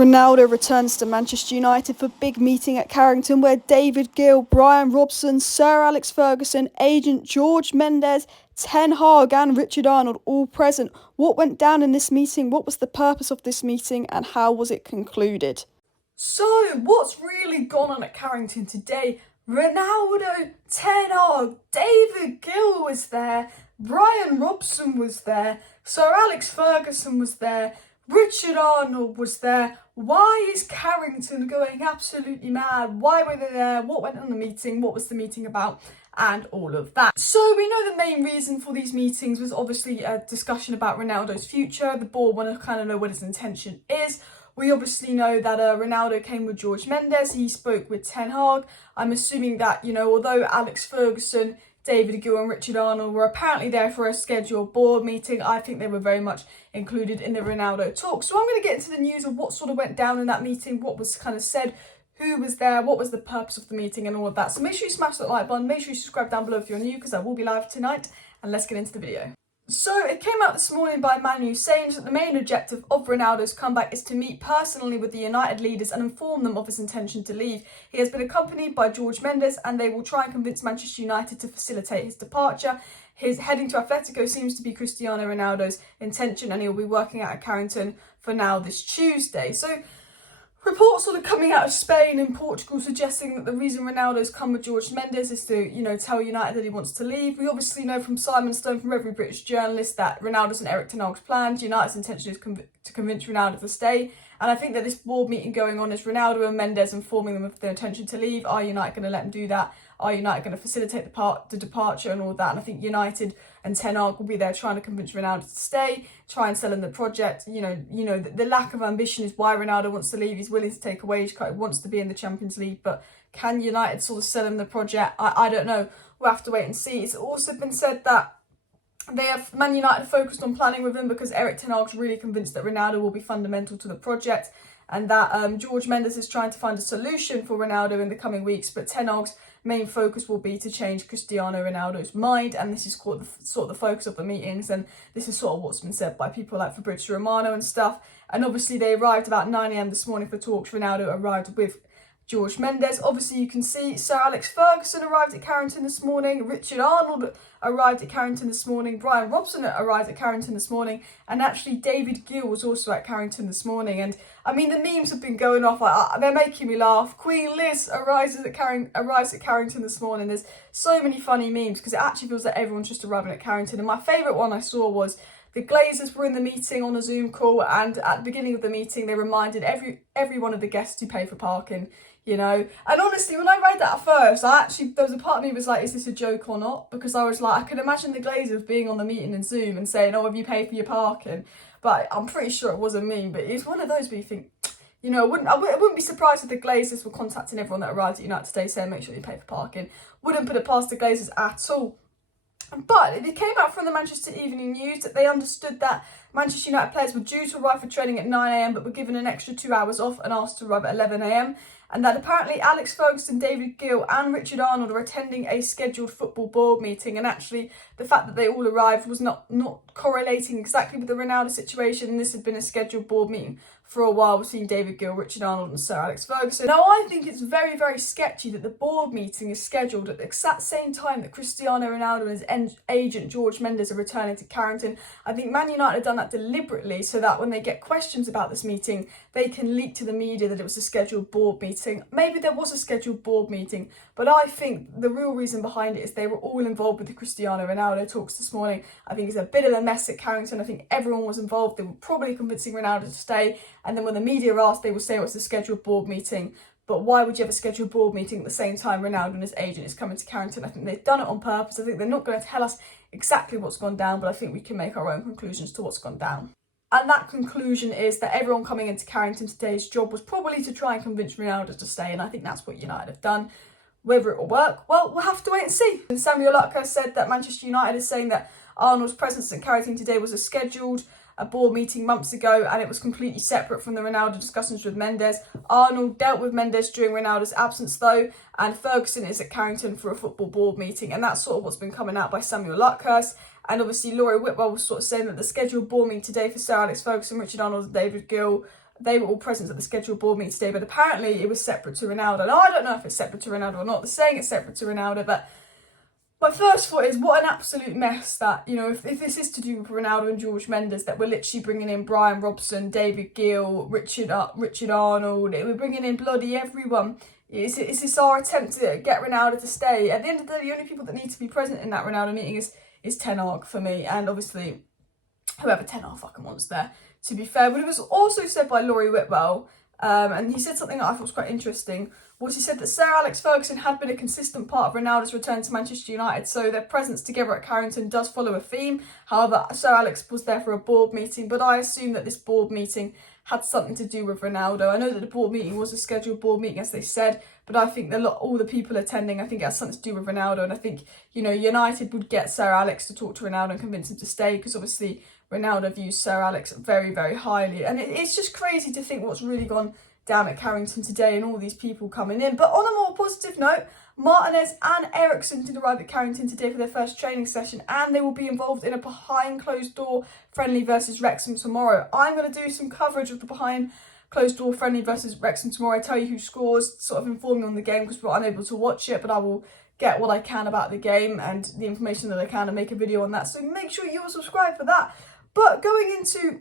Ronaldo returns to Manchester United for big meeting at Carrington where David Gill, Bryan, Robson, Sir Alex Ferguson, agent Jorge, Mendes, Ten Hag and Richard Arnold all present. What went down in this meeting? What was the purpose of this meeting and how was it concluded? So, what's really gone on at Carrington today? Ronaldo, Ten Hag, David Gill was there, Bryan Robson was there, Sir Alex Ferguson was there, Richard Arnold was there. Why is Carrington going absolutely mad? Why were they there? What went on the meeting? What was the meeting about? And all of that. So we know the main reason for these meetings was obviously a discussion about Ronaldo's future. The board want to kind of know what his intention is. We obviously know that Ronaldo came with Jorge Mendes. He spoke with Ten Hag. I'm assuming that, although Alex Ferguson, David Gill and Richard Arnold were apparently there for a scheduled board meeting, I think they were very much included in the Ronaldo talk. So I'm going to get into the news of what sort of went down in that meeting, what was kind of said, who was there, what was the purpose of the meeting and all of that. So make sure you smash that like button, make sure you subscribe down below if you're new because I will be live tonight, and let's get into the video. So it came out this morning by Manu saying that the main objective of Ronaldo's comeback is to meet personally with the United leaders and inform them of his intention to leave. He has been accompanied by Jorge Mendes and they will try and convince Manchester United to facilitate his departure. His heading to Atletico seems to be Cristiano Ronaldo's intention and he'll be working out at Carrington for now this Tuesday. So reports sort of coming out of Spain and Portugal suggesting that the reason Ronaldo's come with Jorge Mendes is to, tell United that he wants to leave. We obviously know from Simon Stone, from every British journalist, that Ronaldo's and ERIK ten Hag's plans. United's intention is to convince Ronaldo to stay. And I think that this board meeting going on is Ronaldo and Mendes informing them of their intention to leave. Are United going to let them do that? Are United going to facilitate the departure and all that? And I think United and Ten Hag will be there trying to convince Ronaldo to stay, try and sell him the project. The lack of ambition is why Ronaldo wants to leave. He's willing to take a wage cut. He wants to be in the Champions League. But can United sort of sell him the project? I don't know. We'll have to wait and see. It's also been said that Man United focused on planning with him because ERIK ten Hag's really convinced that Ronaldo will be fundamental to the project and that Jorge Mendes is trying to find a solution for Ronaldo in the coming weeks, but Ten Hag's main focus will be to change Cristiano Ronaldo's mind, and this is called the focus of the meetings, and this is sort of what's been said by people like Fabrizio Romano and stuff. And obviously they arrived about 9 AM this morning for talks. Ronaldo arrived with Jorge Mendes. Obviously you can see Sir Alex Ferguson arrived at Carrington this morning, Richard Arnold arrived at Carrington this morning, Bryan Robson arrived at Carrington this morning, and actually David Gill was also at Carrington this morning. And I mean, the memes have been going off, they're making me laugh. Queen Liz arrives at Carrington this morning. There's so many funny memes because it actually feels like everyone's just arriving at Carrington. And my favourite one I saw was the Glazers were in the meeting on a Zoom call, and at the beginning of the meeting they reminded every one of the guests to pay for parking. And honestly, when I read that at first, there was a part of me who was like, is this a joke or not? Because I was like, I could imagine the Glazers being on the meeting in Zoom and saying, oh, have you paid for your parking? But I'm pretty sure it wasn't me. But it's one of those where you think, I wouldn't be surprised if the Glazers were contacting everyone that arrived at United today saying, make sure you pay for parking. Wouldn't put it past the Glazers at all. But it came out from the Manchester Evening News that they understood that Manchester United players were due to arrive for training at 9 AM but were given an extra 2 hours off and asked to arrive at 11 AM. And that apparently Alex Ferguson, David Gill and Richard Arnold are attending a scheduled football board meeting. And actually the fact that they all arrived was not correlating exactly with the Ronaldo situation. This had been a scheduled board meeting for a while between David Gill, Richard Arnold and Sir Alex Ferguson. Now I think it's very, very sketchy that the board meeting is scheduled at the exact same time that Cristiano Ronaldo and his agent Jorge Mendes are returning to Carrington. I think Man United have done that deliberately so that when they get questions about this meeting, they can leak to the media that it was a scheduled board meeting. Maybe there was a scheduled board meeting, but I think the real reason behind it is they were all involved with the Cristiano Ronaldo talks this morning. I think it's a bit of a mess at Carrington. I think everyone was involved. They were probably convincing Ronaldo to stay. And then when the media asked, they will say it was a scheduled board meeting. But why would you have a scheduled board meeting at the same time Ronaldo and his agent is coming to Carrington? I think they've done it on purpose. I think they're not going to tell us exactly what's gone down, but I think we can make our own conclusions to what's gone down. And that conclusion is that everyone coming into Carrington today's job was probably to try and convince Ronaldo to stay. And I think that's what United have done. Whether it will work, well, we'll have to wait and see. And Samuel Lutka said that Manchester United is saying that Arnold's presence at Carrington today was a board meeting months ago and it was completely separate from the Ronaldo discussions with Mendes. Arnold dealt with Mendes during Ronaldo's absence though, and Ferguson is at Carrington for a football board meeting, and that's sort of what's been coming out by Samuel Lutka. And obviously Laurie Whitwell was sort of saying that the scheduled board meeting today for Sir Alex Ferguson, Richard Arnold and David Gill they were all present at the scheduled board meeting today, but apparently it was separate to Ronaldo. Now, I don't know if it's separate to Ronaldo or not. They're saying it's separate to Ronaldo, but my first thought is what an absolute mess that, you know, if this is to do with Ronaldo and Jorge Mendes, that we're literally bringing in Bryan, Robson, David Gill, Richard Arnold, we're bringing in bloody everyone. Is this our attempt to get Ronaldo to stay? At the end of the day, the only people that need to be present in that Ronaldo meeting is Ten Hag for me, and obviously whoever Ten Hag fucking wants there, to be fair. But it was also said by Laurie Whitwell, and he said something that I thought was quite interesting, was he said that Sir Alex Ferguson had been a consistent part of Ronaldo's return to Manchester United, so their presence together at Carrington does follow a theme. However, Sir Alex was there for a board meeting, but I assume that this board meeting had something to do with Ronaldo. I know that the board meeting was a scheduled board meeting, as they said, but I think all the people attending, I think it has something to do with Ronaldo, and I think, you know, United would get Sir Alex to talk to Ronaldo and convince him to stay, because obviously Ronaldo views Sir Alex very, very highly. And it's just crazy to think what's really gone down at Carrington today and all these people coming in. But on a more positive note, Martinez and ERIKSEN did arrive at Carrington today for their first training session, and they will be involved in a behind closed door friendly versus Wrexham tomorrow. I'm going to do some coverage of the behind closed door friendly versus Wrexham tomorrow. I tell you who scores, sort of inform you on the game, because we're unable to watch it, but I will get what I can about the game and the information that I can and make a video on that. So make sure you are subscribed for that. But going into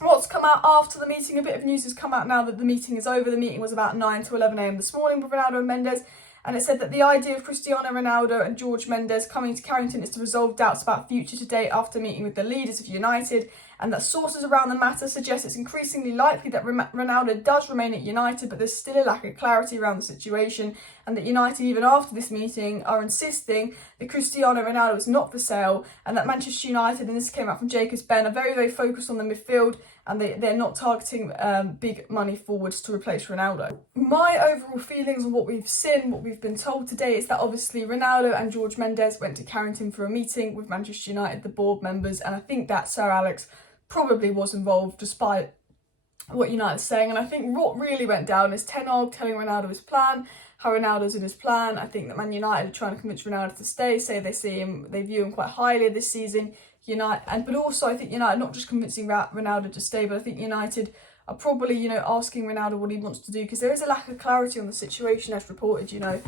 what's come out after the meeting, a bit of news has come out now that the meeting is over. The meeting was about 9 to 11 a.m. this morning with Ronaldo and Mendes, and it said that the idea of Cristiano Ronaldo and Jorge Mendes coming to Carrington is to resolve doubts about future today after meeting with the leaders of United, and that sources around the matter suggest it's increasingly likely that Ronaldo does remain at United, but there's still a lack of clarity around the situation, and that United, even after this meeting, are insisting that Cristiano Ronaldo is not for sale, and that Manchester United, and this came out from Jacobs Ben, are very, very focused on the midfield, and they're not targeting big money forwards to replace Ronaldo. My overall feelings on what we've seen, what we've been told today, is that obviously Ronaldo and Jorge Mendes went to Carrington for a meeting with Manchester United, the board members, and I think that Sir Alex probably was involved despite what United's saying. And I think what really went down is Ten Hag telling Ronaldo his plan, how Ronaldo's in his plan. I think that Man United are trying to convince Ronaldo to stay, say they view him quite highly this season. But also I think United not just convincing Ronaldo to stay, but I think United are probably, you know, asking Ronaldo what he wants to do, because there is a lack of clarity on the situation as reported. You know,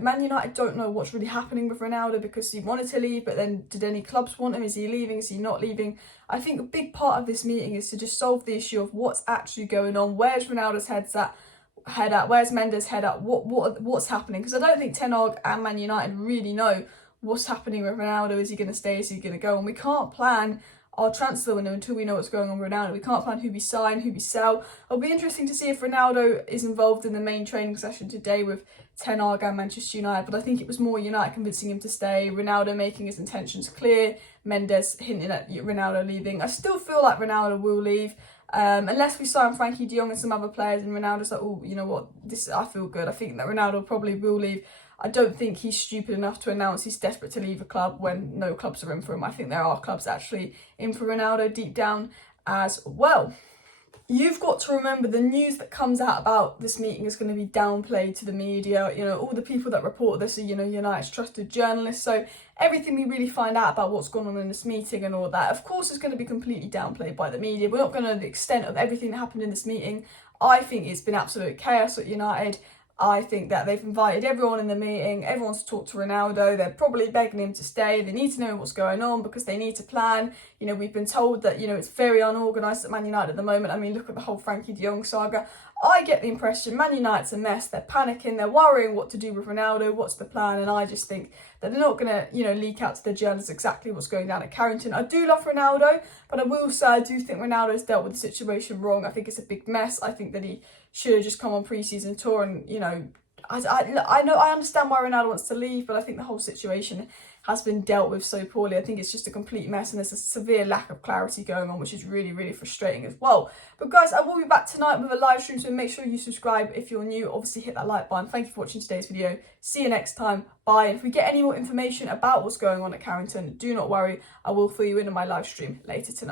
Man United don't know what's really happening with Ronaldo, because he wanted to leave, but then did any clubs want him? Is he leaving? Is he not leaving? I think a big part of this meeting is to just solve the issue of what's actually going on. Where's Ronaldo's head at? Where's Mendes' head at? What's happening? Because I don't think Ten Hag and Man United really know what's happening with Ronaldo. Is he going to stay? Is he going to go? And we can't plan our transfer window until we know what's going on with Ronaldo. We can't plan who we sign, who we sell. It'll be interesting to see if Ronaldo is involved in the main training session today with Ten Hag and Manchester United, but I think it was more United convincing him to stay, Ronaldo making his intentions clear, Mendes hinting at Ronaldo leaving. I still feel like Ronaldo will leave, unless we sign Frankie de Jong and some other players, and Ronaldo's like, oh, you know what, I feel good. I think that Ronaldo probably will leave. I don't think he's stupid enough to announce he's desperate to leave a club when no clubs are in for him. I think there are clubs actually in for Ronaldo deep down as well. You've got to remember the news that comes out about this meeting is going to be downplayed to the media. You know, all the people that report this are, you know, United's trusted journalists. So everything we really find out about what's gone on in this meeting and all that, of course, is going to be completely downplayed by the media. We're not going to know the extent of everything that happened in this meeting. I think it's been absolute chaos at United. I think that they've invited everyone in the meeting, everyone's to talk to Ronaldo. They're probably begging him to stay. They need to know what's going on because they need to plan. You know, we've been told that, you know, it's very unorganised at Man United at the moment. I mean, look at the whole Frankie de Jong saga. I get the impression Man United's a mess. They're panicking. They're worrying what to do with Ronaldo. What's the plan? And I just think that they're not going to, you know, leak out to the journalists exactly what's going down at Carrington. I do love Ronaldo, but I will say I do think Ronaldo's dealt with the situation wrong. I think it's a big mess. I think that he should have just come on pre-season tour and, you know, I understand why Ronaldo wants to leave, but I think the whole situation has been dealt with so poorly. I think it's just a complete mess and there's a severe lack of clarity going on, which is really, really frustrating as well. But guys, I will be back tonight with a live stream, so make sure you subscribe if you're new. Obviously, hit that like button. Thank you for watching today's video. See you next time. Bye. And if we get any more information about what's going on at Carrington, do not worry. I will fill you in on my live stream later tonight.